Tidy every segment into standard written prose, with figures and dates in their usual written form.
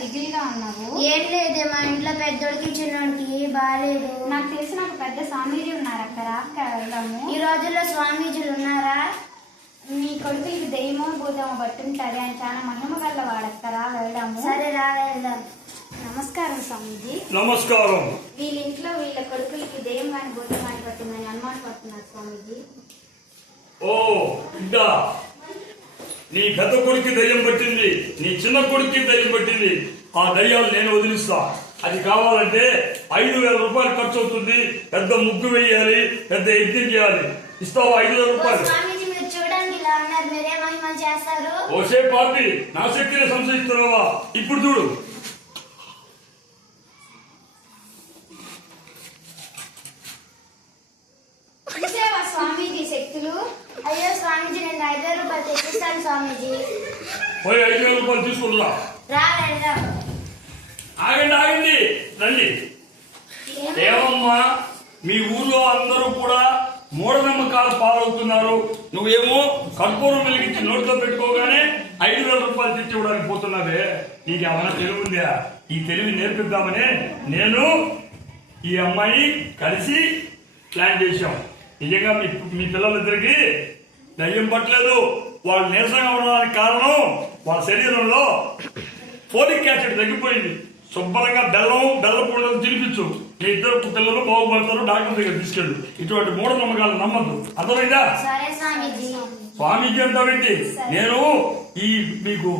దిగులుగా ఉన్నావు? ఏం లేదు, మా ఇంట్లో పెద్దోడికి చిన్నోడికి బాగాలేదు. నాకు తెలిసిన ఒక పెద్ద స్వామీజీ ఉన్నారు అక్కడ, వెళ్దాము. ఈ రోజుల్లో స్వామీజీలు ఉన్నారా? మీ కొడుకులకి దెయ్యమో భూతమో బట్టుంటది, ఆయన చాలా మహిమ గల్ల వాడక్కరా, వెళ్దాము. సరే రా వెళ్దాం. నమస్కారం స్వామీజీ. నమస్కారం. వీళ్ళ ఇంట్లో వీళ్ళ కొడుకులకి దెయ్యం కానీ భూతం కానీ పట్టిందని అనుమానపడుతున్నారు స్వామీజీ. ఓ ఇంకా నీ పెద్ద కొడుకు దయ్యం పట్టింది, నీ చిన్న కొడుకు దయ్యం పట్టింది. ఆ దయ్యాలు నేను వదిలిస్తా. అది కావాలంటే 5,000 రూపాయలు ఖర్చు అవుతుంది. పెద్ద ముగ్గు వేయాలి, పెద్ద యజ్ఞం చేయాలి. ఇస్తావా 5,000 రూపాయలు? స్వామీజీ మీరు చూడండి ఇలా ఉన్నారు, మీరే మహిమ చేస్తారు. ఓసే పార్టీ, నా శక్తిని సంశయిస్తున్నావా? ఇప్పుడు చూడు. చూసేవా స్వామీజీ శక్తులు? అయ్యో స్వామీజీ, నేను 5,000 రూపాయలు తెచ్చిస్తాను స్వామీజీ. పోయి 5,000 రూపాయలు తీసుకుంటున్నా. రా వెళ్దాం. ఆగండి రండి. ఏమమ్మా, మీ ఊర్లో అందరూ కూడా మూఢనమ్మకాలు పాలవుతున్నారు. నువ్వేమో కర్పూరం వెలిగించి నోట్లో పెట్టుకోగానే 5,000 రూపాయలు తెచ్చి ఇవ్వడానికి పోతున్నావే. నీకు ఏమైనా తెలివి ఉందా? ఈ తెలివి నేర్పిద్దామని నేను ఈ అమ్మాయి కలిసి ప్లాన్ చేశాం. నిజంగా మీ పిల్లలిద్దరికి దయ్యం పట్టలేదు. వాళ్ళు నీరసంగా ఉండడానికి కారణం వాళ్ళ శరీరంలో ఫోలిక్ యాసిడ్ తగ్గిపోయింది. శుభ్రంగా బెల్లపూడలు తినిపించు. మీ ఇద్దరు పిల్లలు బాగుపడతారు. డాక్టర్ దగ్గర తీసుకెళ్ళు. ఇటువంటి మూఢనమ్మకాలు నమ్మద్దు. అర్థమైందా? సరే స్వామీజీ. స్వామీజీ అంటావేంటి? నేను మీకు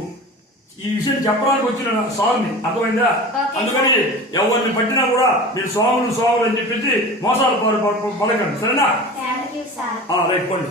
ఈ విషయం చెప్పడానికి వచ్చిన స్వామిని. అర్థమైందా? అందుకని ఎవరిని పట్టినా కూడా మీరు స్వాములు అని చెప్పేసి మోసాలు పడకండి. సరేనా? Thank you sir. రైట్ పండి.